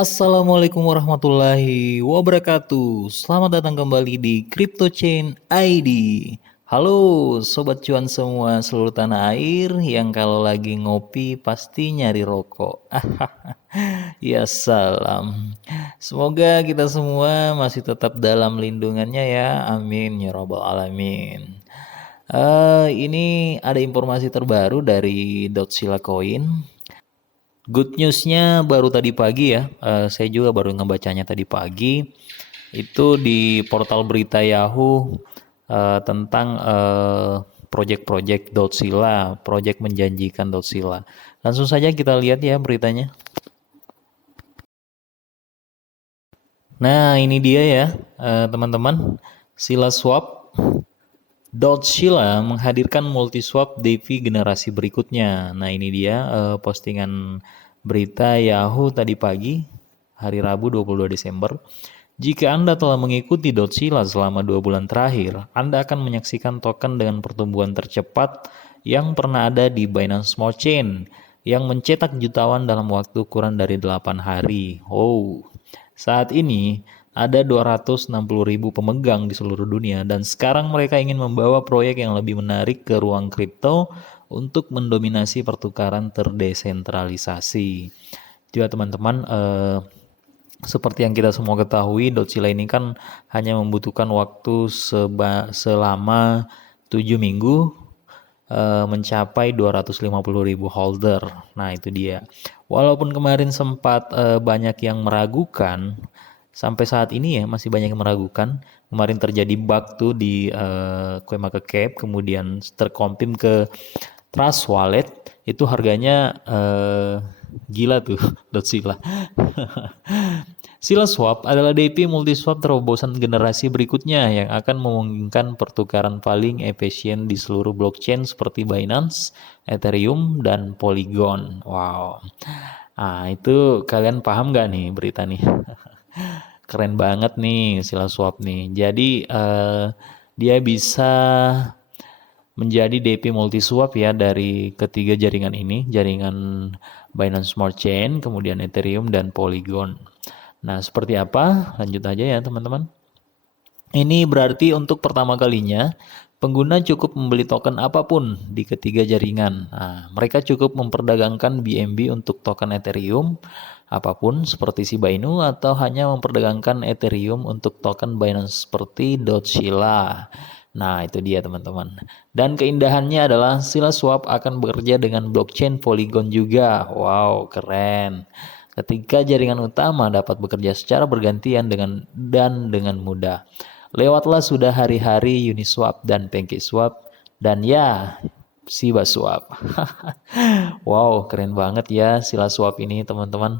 Assalamualaikum warahmatullahi wabarakatuh. Selamat datang kembali di Crypto Chain ID. Halo sobat cuan semua seluruh tanah air yang kalau lagi ngopi pasti nyari rokok. Ya salam. Semoga kita semua masih tetap dalam lindungannya ya. Amin ya robbal alamin. Ini ada informasi terbaru dari Dotsila Coin. Good news-nya baru tadi pagi ya, saya juga baru ngebacanya tadi pagi, itu di portal berita Yahoo tentang project-project Dotsila, project menjanjikan Dotsila. Langsung saja kita lihat ya beritanya. Nah ini dia ya teman-teman, Sila Swap. Dotsila menghadirkan multi-swap DeFi generasi berikutnya. Nah ini dia postingan berita Yahoo tadi pagi, hari Rabu 22 Desember. Jika Anda telah mengikuti Dotsila selama 2 bulan terakhir, Anda akan menyaksikan token dengan pertumbuhan tercepat yang pernah ada di Binance Smart Chain, yang mencetak jutawan dalam waktu kurang dari 8 hari. Oh, saat ini ada 260.000 pemegang di seluruh dunia dan sekarang mereka ingin membawa proyek yang lebih menarik ke ruang kripto untuk mendominasi pertukaran terdesentralisasi. Juga teman-teman, seperti yang kita semua ketahui, Dotsila ini kan hanya membutuhkan waktu selama 7 minggu mencapai 250.000 holder. Nah itu dia. Walaupun kemarin sempat banyak yang meragukan, sampai saat ini ya masih banyak yang meragukan. Kemarin terjadi bug tuh di CoinMarketCap, kemudian terkompim ke Trust Wallet, itu harganya gila tuh Dotsila. Sila Swap adalah DP multiswap terobosan generasi berikutnya yang akan memungkinkan pertukaran paling efisien di seluruh blockchain seperti Binance, Ethereum, dan Polygon. Wow. Ah, itu kalian paham gak nih berita nih? Keren banget nih Sila Swap nih. Jadi dia bisa menjadi DP multiswap ya dari ketiga jaringan ini, jaringan Binance Smart Chain, kemudian Ethereum, dan Polygon. Nah, seperti apa? Lanjut aja ya teman-teman. Ini berarti untuk pertama kalinya pengguna cukup membeli token apapun di ketiga jaringan. Nah, mereka cukup memperdagangkan BNB untuk token Ethereum apapun seperti Shiba Inu atau hanya memperdagangkan Ethereum untuk token Binance seperti Dotsila. Nah, itu dia teman-teman. Dan keindahannya adalah Sila Swap akan bekerja dengan blockchain Polygon juga. Wow, keren. Ketika jaringan utama dapat bekerja secara bergantian dengan mudah. Lewatlah sudah hari-hari Uniswap dan PancakeSwap dan ya Shiba Swap. Wow, keren banget ya Sila Swap ini teman-teman.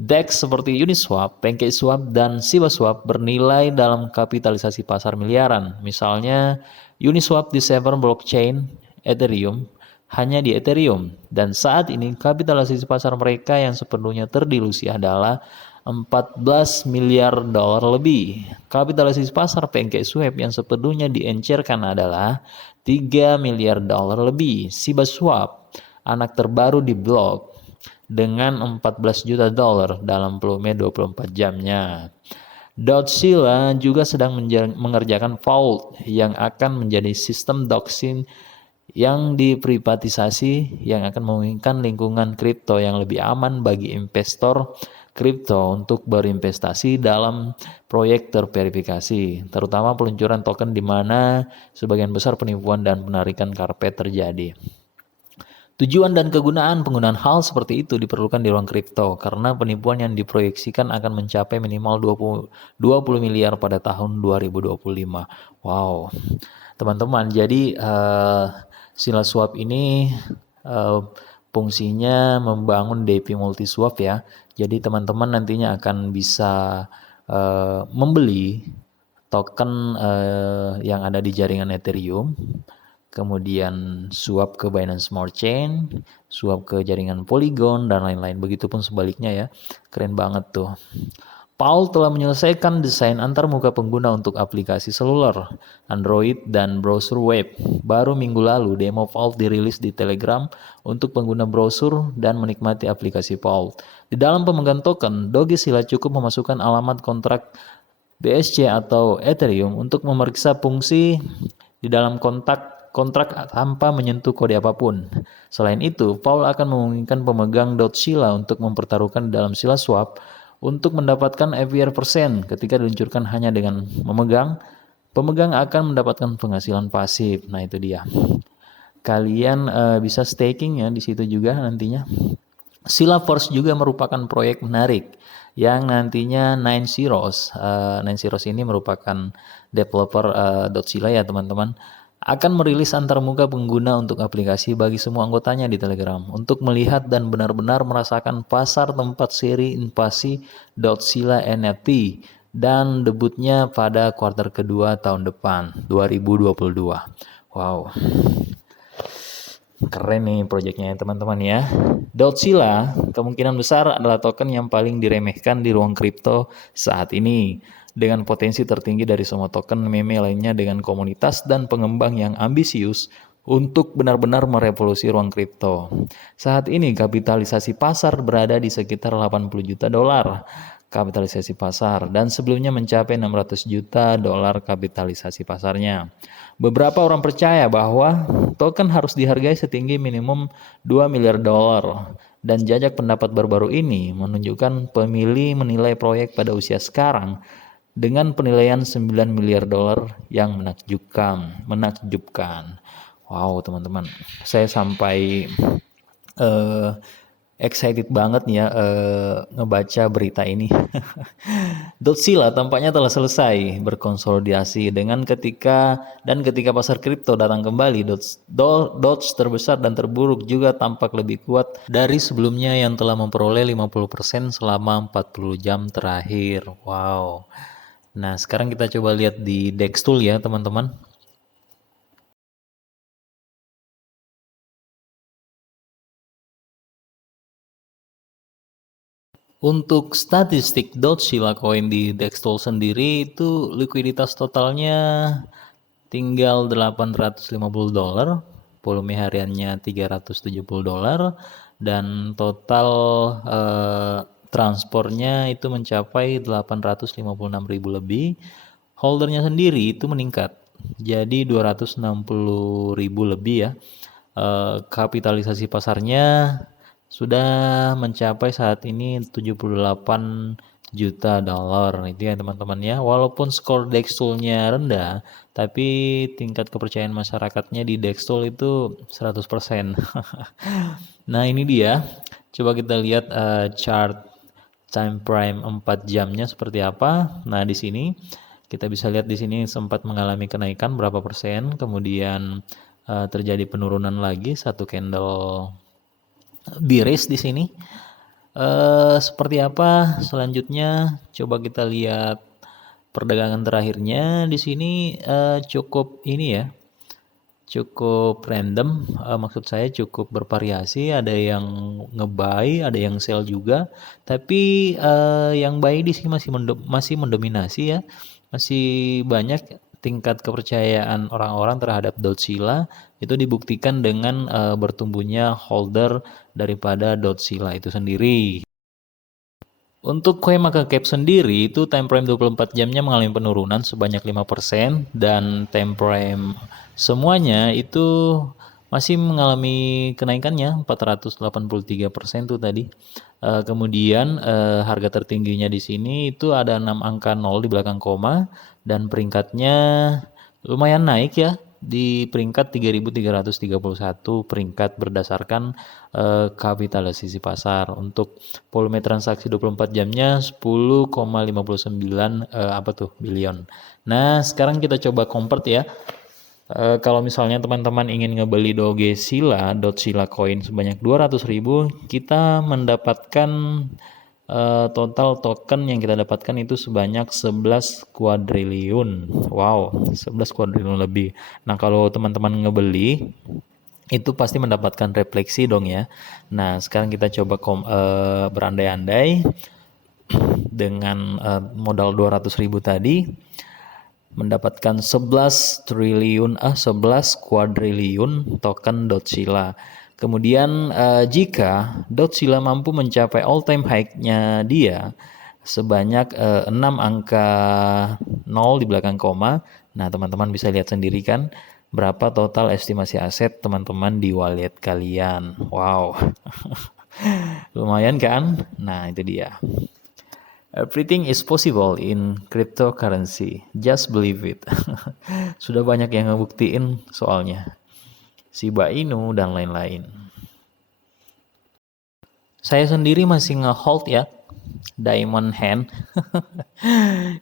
DEX seperti Uniswap, PancakeSwap, dan ShibaSwap bernilai dalam kapitalisasi pasar miliaran. Misalnya, Uniswap di Severn Blockchain, Ethereum, hanya di Ethereum. Dan saat ini kapitalisasi pasar mereka yang sepenuhnya terdilusi adalah 14 miliar dolar lebih. Kapitalisasi pasar PancakeSwap yang sepenuhnya diencerkan adalah 3 miliar dolar lebih. ShibaSwap, anak terbaru di blok, dengan 14 juta dolar dalam volume 24 jamnya. Dotsila juga sedang mengerjakan Vault yang akan menjadi sistem doxing yang diprivatisasi yang akan memungkinkan lingkungan kripto yang lebih aman bagi investor kripto untuk berinvestasi dalam proyek terverifikasi, terutama peluncuran token di mana sebagian besar penipuan dan penarikan karpet terjadi. Tujuan dan kegunaan penggunaan hal seperti itu diperlukan di ruang kripto karena penipuan yang diproyeksikan akan mencapai minimal 20 miliar pada tahun 2025. Wow, teman-teman, jadi Sila Swap ini fungsinya membangun DP multiswap ya. Jadi teman-teman nantinya akan bisa membeli token yang ada di jaringan Ethereum, kemudian swap ke Binance Smart Chain, swap ke jaringan Polygon, dan lain-lain. Begitupun sebaliknya ya. Keren banget tuh. Paul telah menyelesaikan desain antarmuka pengguna untuk aplikasi seluler, Android, dan browser web. Baru minggu lalu, demo Paul dirilis di Telegram untuk pengguna browser dan menikmati aplikasi Paul. Di dalam pemegang token, Doge Sila cukup memasukkan alamat kontrak BSC atau Ethereum untuk memeriksa fungsi di dalam kontrak tanpa menyentuh kode apapun. Selain itu, Paul akan memungkinkan pemegang Sila untuk mempertaruhkan di dalam Sila Swap untuk mendapatkan APR persen ketika diluncurkan hanya dengan memegang. Pemegang akan mendapatkan penghasilan pasif. Nah, itu dia. Kalian bisa staking ya di situ juga nantinya. Sila Force juga merupakan proyek menarik yang nantinya Nine Zeros. Nine Zeros ini merupakan developer Sila ya teman-teman, akan merilis antarmuka pengguna untuk aplikasi bagi semua anggotanya di Telegram untuk melihat dan benar-benar merasakan pasar tempat seri invasi Sila NFT dan debutnya pada kuartal kedua tahun depan 2022. Wow, keren nih proyeknya teman-teman ya. Sila kemungkinan besar adalah token yang paling diremehkan di ruang kripto saat ini, dengan potensi tertinggi dari semua token meme lainnya, dengan komunitas dan pengembang yang ambisius untuk benar-benar merevolusi ruang kripto. Saat ini kapitalisasi pasar berada di sekitar 80 juta dolar kapitalisasi pasar, dan sebelumnya mencapai 600 juta dolar kapitalisasi pasarnya. Beberapa orang percaya bahwa token harus dihargai setinggi minimum 2 miliar dolar, dan jajak pendapat baru-baru ini menunjukkan pemilih menilai proyek pada usia sekarang dengan penilaian 9 miliar dolar yang menakjubkan. Wow, teman-teman. Saya sampai excited banget nih ya ngebaca berita ini. Sila tampaknya telah selesai berkonsolidasi ketika pasar kripto datang kembali, Doge terbesar dan terburuk juga tampak lebih kuat dari sebelumnya yang telah memperoleh 50% selama 40 jam terakhir. Wow. Nah, sekarang kita coba lihat di Dextool ya, teman-teman. Untuk statistik Sila Coin di Dextool sendiri itu likuiditas totalnya tinggal 850 dolar, volume hariannya 370 dolar, dan total transportnya itu mencapai 856.000 lebih. Holdernya sendiri itu meningkat jadi 260.000 lebih ya. Kapitalisasi pasarnya sudah mencapai saat ini 78 juta dolar itu ya teman-teman ya. Walaupun skor Dextool-nya rendah, tapi tingkat kepercayaan masyarakatnya di Dextool itu 100%. Nah, ini dia. Coba kita lihat chart time frame 4 jamnya seperti apa. Nah, di sini kita bisa lihat di sini sempat mengalami kenaikan berapa persen, kemudian terjadi penurunan lagi, satu candle bearish di sini. Seperti apa selanjutnya? Coba kita lihat perdagangan terakhirnya di sini cukup ini ya, cukup random. Maksud saya cukup bervariasi. Ada yang nge-buy, ada yang sell juga. Tapi yang buy di sini masih mendominasi ya. Masih banyak. Tingkat kepercayaan orang-orang terhadap Sila itu dibuktikan dengan bertumbuhnya holder daripada Sila itu sendiri. Untuk CoinMarketCap sendiri itu time frame 24 jamnya mengalami penurunan sebanyak 5%, dan time frame semuanya itu masih mengalami kenaikannya 483% tuh tadi. Kemudian harga tertingginya di sini itu ada 6 angka 0 di belakang koma, dan peringkatnya lumayan naik ya, di peringkat 3.331 peringkat berdasarkan kapitalisasi pasar. Untuk volume transaksi 24 jamnya 10,59 billion. Nah, sekarang kita coba convert ya. Kalau misalnya teman-teman ingin ngebeli Doge Sila, Sila Coin sebanyak 200.000, kita mendapatkan total token yang kita dapatkan itu sebanyak 11 kuadriliun. Wow, 11 kuadriliun lebih. Nah, kalau teman-teman ngebeli itu pasti mendapatkan refleksi dong ya. Nah, sekarang kita coba berandai-andai. dengan modal 200.000 tadi mendapatkan 11 kuadriliun token Dotsila. Kemudian jika Dotsila mampu mencapai all time high-nya dia sebanyak 6 angka 0 di belakang koma. Nah, teman-teman bisa lihat sendiri kan berapa total estimasi aset teman-teman di wallet kalian. Wow. Lumayan kan? Nah, itu dia. Everything is possible in cryptocurrency. Just believe it. Sudah banyak yang ngebuktiin soalnya. Shiba Inu dan lain-lain. Saya sendiri masih nge-hold ya Diamond Hand.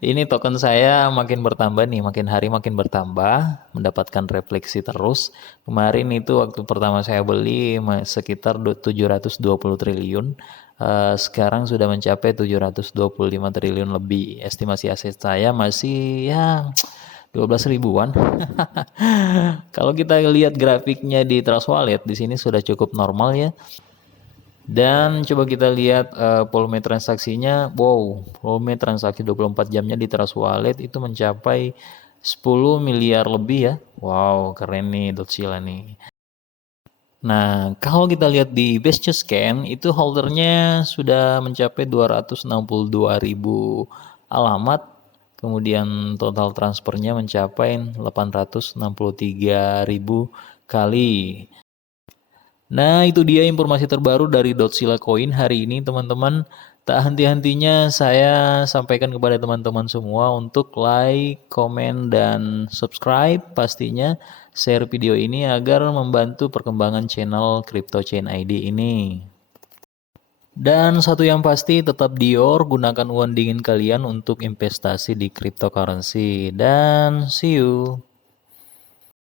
Ini token saya makin bertambah nih, makin hari makin bertambah, mendapatkan refleksi terus. Kemarin itu waktu pertama saya beli sekitar 720 triliun. Sekarang sudah mencapai 725 triliun lebih. Estimasi aset saya masih ya 12 ribuan. Kalau kita lihat grafiknya di Trust Wallet, di sini sudah cukup normal ya. Dan coba kita lihat volume transaksinya. Wow, volume transaksi 24 jamnya di Trust Wallet itu mencapai 10 miliar lebih ya. Wow, keren nih Dotsila nih. Nah, kalau kita lihat di BestCheck itu holdernya sudah mencapai 262.000 alamat. Kemudian total transfernya mencapai 863.000 kali. Nah, itu dia informasi terbaru dari Dotsila Coin hari ini, teman-teman. Tak henti-hentinya saya sampaikan kepada teman-teman semua untuk like, komen, dan subscribe pastinya. Share video ini agar membantu perkembangan channel Crypto Chain ID ini. Dan satu yang pasti, tetap Dior, gunakan uang dingin kalian untuk investasi di cryptocurrency. Dan see you.